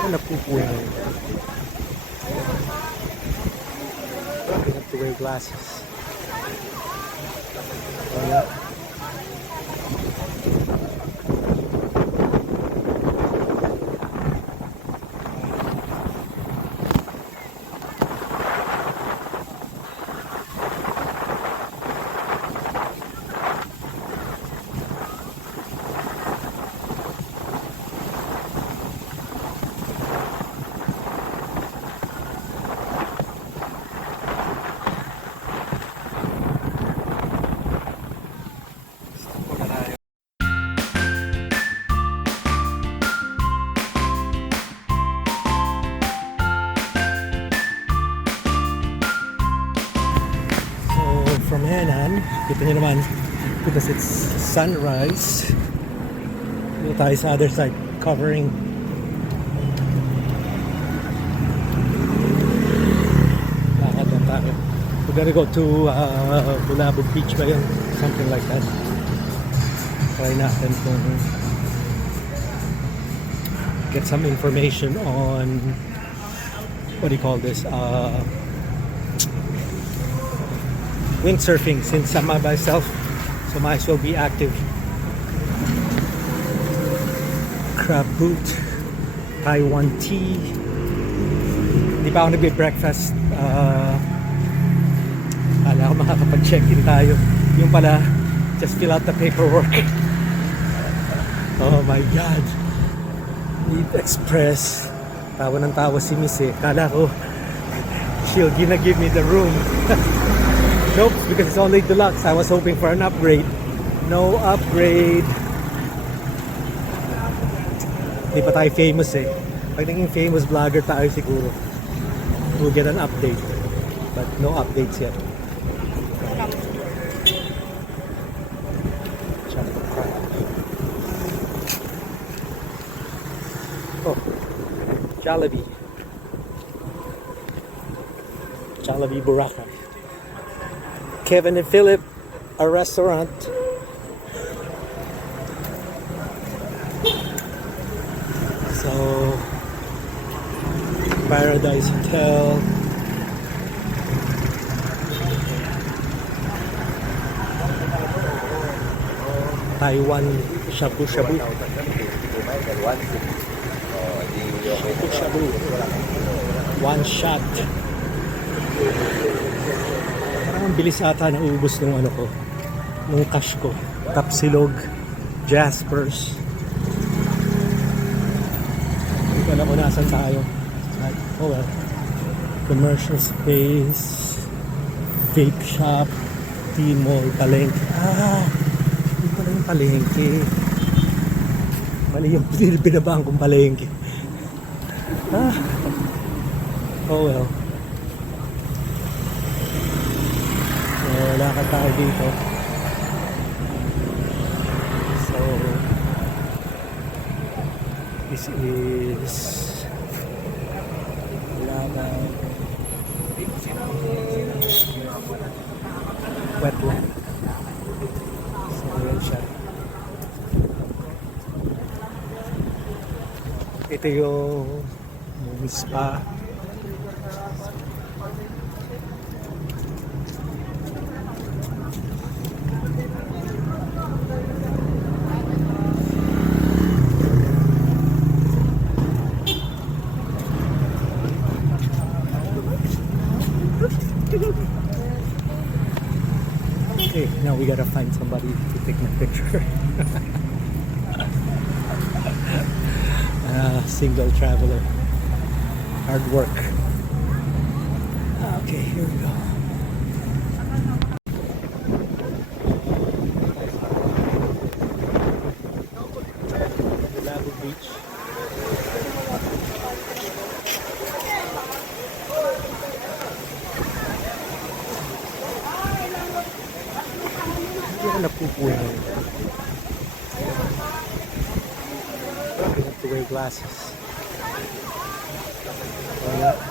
ako napupuno. I have to wear glasses. Wala. From Hennan, kita nyo naman, because it's sunrise, dito tayo sa other side, covering Lakad lang tayo. We're gonna go to Bulabog Beach ba yun? Something like that. Try natin kung get some information on what do you call this, windsurfing, since I'm by myself, so might as well be active. Crab boot, Taiwan tea. Hindi pa ako nagbe-breakfast. Kala ko makakapag-check-in tayo. Yung pala, just fill out the paperwork. Oh my God. Need express. Tawa ng tawa si Miss eh. Kala ko, she'll gonna give me the room. Nope, because it's only deluxe. I was hoping for an upgrade. No upgrade. Hindi pa tayo famous eh. Pag naging famous vlogger tayo siguro, we'll get an update. But no updates yet. Oh, Jollibee. Jollibee Buraka. Kevin and Philip, a restaurant. So, Paradise Hotel. Taiwan Shabu Shabu. Shabu Shabu. One shot. Ang bilis ata na ubos nung ano ko, nung cash ko. Tapsilog, Jaspers. Hindi ko alam kung nasan tayo. Oh well. Commercial space, vape shop, tea mall, palengke. Hindi pala yung palengke. Mali yung binabaan kong palengke. Oh well. Lakad tayo dito. So this is Balabag Wetland. So yan siya. Ito yung spa. Okay, now we gotta find somebody to take my picture. Single traveler. Hard work. Okay, here we go. Bulabog Beach. Hindi ako napupuno. I have to wear glasses. Wala.